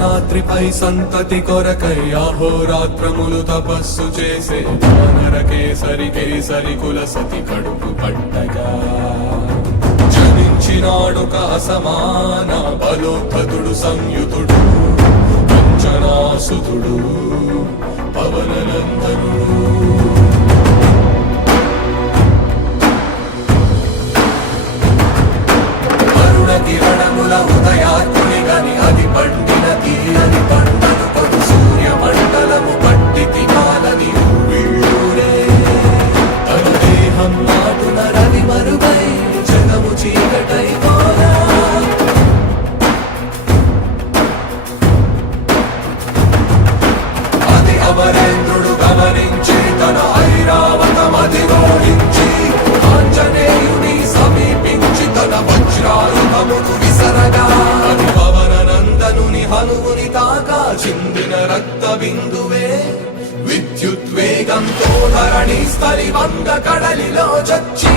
అంజనాద్రిపై సంతతి కొరకై అహోరాత్రములు తపస్సు చేసే వానర కేసరి కేసరి కుల సతి కడుపు పట్టగా. జనించినాడొక అసమాన బలోద్ధతుడు సంయుతుడు పంచనాసుతుడు పవననందనుడు. బిందువే విద్యుత్ వేగంతో ధరణి స్థలి వంద కడలిలో చచ్చి.